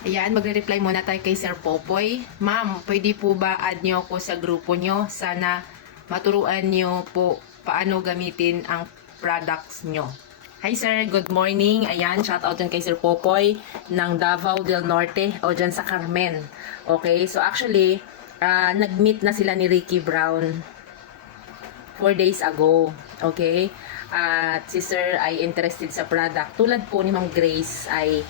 Ayan, magre-reply muna tayo kay Sir Popoy. Ma'am, pwede po ba add nyo ako sa grupo nyo? Sana maturuan nyo po paano gamitin ang products nyo. Hi sir, good morning. Ayan, shout out dyan kay Sir Popoy ng Davao del Norte o dyan sa Carmen. Okay, so actually, nag-meet na sila ni Ricky Brown 4 days ago. Okay? At si Sir ay interested sa product. Tulad po ni Ma'am Grace ay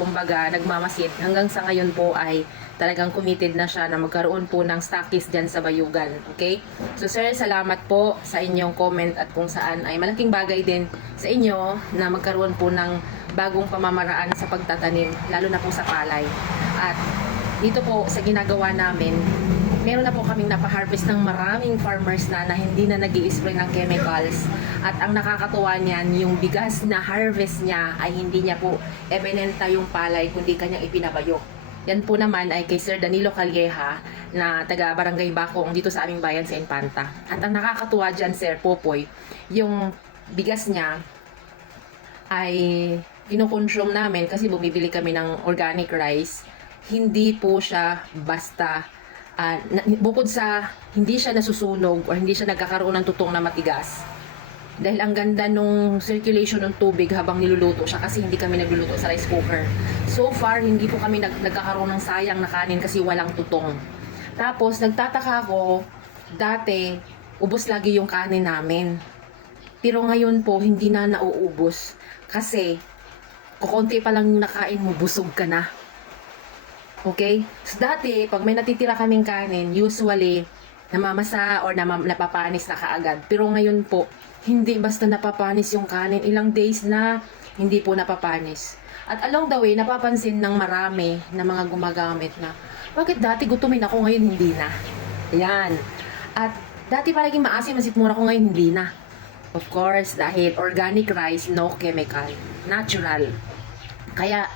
kumbaga nagmamasid. Hanggang sa ngayon po ay talagang committed na siya na magkaroon po ng stockist dyan sa Bayugan. Okay? So sir, salamat po sa inyong comment at kung saan ay malaking bagay din sa inyo na magkaroon po ng bagong pamamaraan sa pagtatanim, lalo na po sa palay. At dito po sa ginagawa namin, meron na po kaming napaharvest ng maraming farmers na hindi na nag-i-spray ng chemicals. At ang nakakatuwa niyan, yung bigas na harvest niya ay hindi niya po ebinenta yung palay, kundi kanyang ipinabayo. Yan po naman ay kay Sir Danilo Calleja na taga Barangay Bacong dito sa aming bayan sa Infanta. At ang nakakatuwa dyan, Sir Popoy, yung bigas niya ay kinukonsume namin kasi bumibili kami ng organic rice. Hindi po siya basta bukod sa hindi siya nasusunog o hindi siya nagkakaroon ng tutong na matigas. Dahil ang ganda nung circulation ng tubig habang niluluto siya kasi hindi kami nagluluto sa rice cooker. So far, hindi po kami nagkakaroon ng sayang na kanin kasi walang tutong. Tapos, nagtataka ako, dati, ubos lagi yung kanin namin. Pero ngayon po, hindi na nauubos. Kasi, kukunti pa lang yung nakain mo, busog ka na. Okay? So, dati, pag may natitira kaming kanin, usually, namamasa or napapanis na kaagad. Pero ngayon po, hindi basta napapanis yung kanin. Ilang days na hindi po napapanis. At along the way, napapansin ng marami na mga gumagamit na, bakit dati gutumin ako ngayon hindi na? Yan. At dati palaging maasim ang sitmura ko ngayon hindi na. Of course, dahil organic rice, no chemical. Natural. Kaya,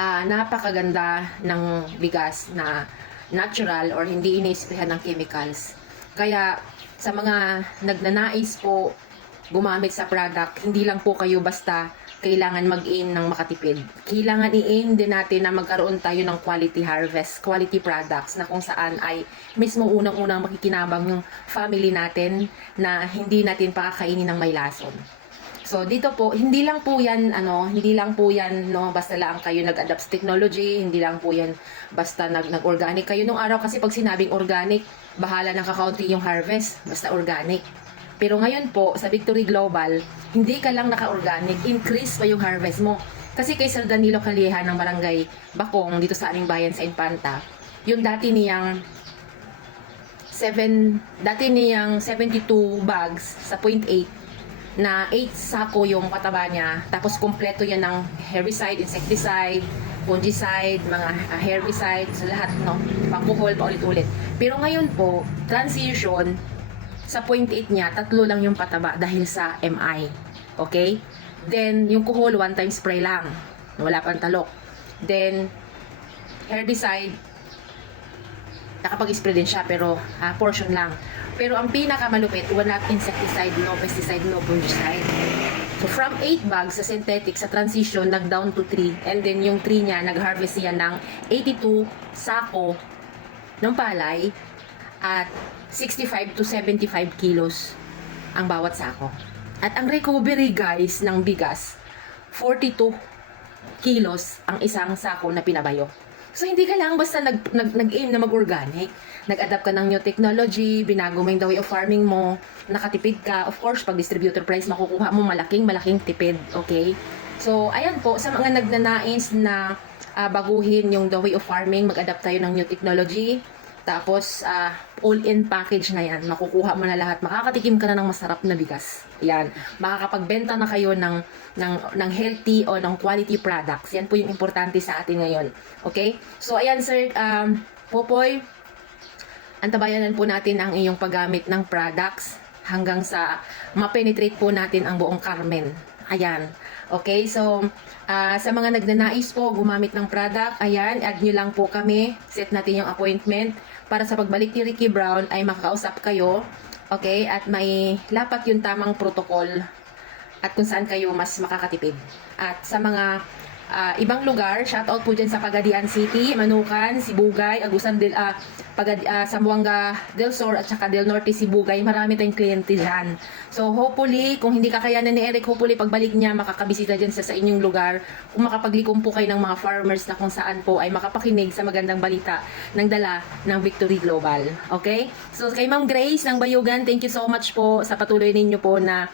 napakaganda ng bigas na natural or hindi iniisprehan ng chemicals. Kaya sa mga nagnanais po gumamit sa product, hindi lang po kayo basta kailangan mag-aim ng makatipid. Kailangan i-aim din natin na magkaroon tayo ng quality harvest, quality products na kung saan ay mismo unang-unang makikinabang yung family natin na hindi natin pakakainin ng may lason. So dito po, hindi lang po yan basta lang kayo nag-adapt sa technology, hindi lang po yan basta nag-organic kayo. Nung araw kasi pag sinabing organic, bahala ng kakaunti yung harvest, basta organic. Pero ngayon po, sa Victory Global, hindi ka lang naka-organic, increase pa yung harvest mo. Kasi kay Sir Danilo Calleja ng Barangay Bacong, dito sa aming bayan sa Infanta, yung dati niyang 72 bags sa 0.8, na 8 sako yung pataba niya, tapos kompleto yan ng herbicide, insecticide, fungicide, mga herbicide, sa lahat, no? Pangkuhol, paulit-ulit. Pero ngayon po, transition, sa 0.8 niya, 3 lang yung pataba dahil sa MI. Okay? Then, yung kuhol, 1 time spray lang. Wala pang talok. Then, herbicide, nakapag-spray din siya pero portion lang. Pero ang pinakamalupit, wala insecticide, no pesticide, no fungicide. So from 8 bags sa synthetic, sa transition, nag-down to 3. And then yung 3 niya, nag-harvest niya ng 82 sako ng palay at 65 to 75 kilos ang bawat sako. At ang recovery guys ng bigas, 42 kilos ang isang sako na pinabayo. So, hindi ka lang basta nag-aim na mag-organic. Nag-adapt ka ng new technology, binago mo yung the way of farming mo, nakatipid ka. Of course, pag distributor price, makukuha mo malaking tipid. Okay? So, ayan po, sa mga nagnanais na baguhin yung the way of farming, mag-adapt tayo ng new technology. Tapos, all-in package na yan. Makukuha mo na lahat. Makakatikim ka na ng masarap na bigas. Yan. Makakapagbenta na kayo ng healthy o ng quality products. Yan po yung importante sa atin ngayon. Okay? So, ayan sir, Popoy, antabayanan po natin ang iyong paggamit ng products hanggang sa ma-penetrate po natin ang buong Carmen. Ayan. Okay, so sa mga nagnanais po gumamit ng product, ayan, add nyo lang po kami, set natin yung appointment para sa pagbalik ni Ricky Brown ay makakausap kayo, okay, at may lapat yung tamang protocol at kung saan kayo mas makakatipid. At sa mga ibang lugar. Shoutout po dyan sa Pagadian City, Manukan, Sibugay, Agusan Zamboanga del Sur at saka del Norte, Sibugay. Marami tayong kliyente dyan. So hopefully, kung hindi kakayanan ni Eric, hopefully pagbalik niya, makakabisita dyan sa inyong lugar. Kung makapaglikom po kayo ng mga farmers na kung saan po ay makapakinig sa magandang balita ng dala ng Victory Global. Okay? So kay Ma'am Grace ng Bayugan, thank you so much po sa patuloy ninyo po na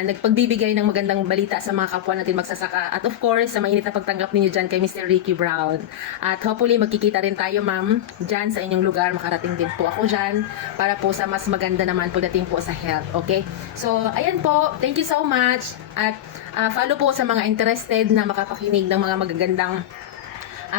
nagpagbibigay ng magandang balita sa mga kapwa natin magsasaka. At of course, sa mainit na pagtanggap ninyo dyan kay Mr. Ricky Brown. At hopefully, magkikita rin tayo, ma'am, dyan sa inyong lugar. Makarating din po ako dyan para po sa mas maganda naman pagdating po sa health. Okay? So, ayan po. Thank you so much. At follow po sa mga interested na makapakinig ng mga magagandang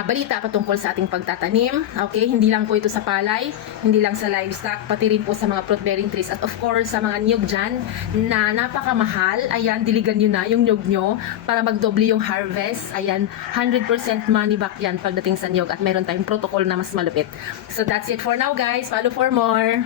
balita patungkol sa ating pagtatanim. Okay, hindi lang po ito sa palay, hindi lang sa livestock, pati rin po sa mga fruit bearing trees at of course sa mga niyog dyan na napakamahal. Ayan, diligan nyo na yung niyog nyo para magdoble yung harvest. Ayan, 100% money back yan pagdating sa niyog at meron tayong protocol na mas malupit. So that's it for now guys. Follow for more.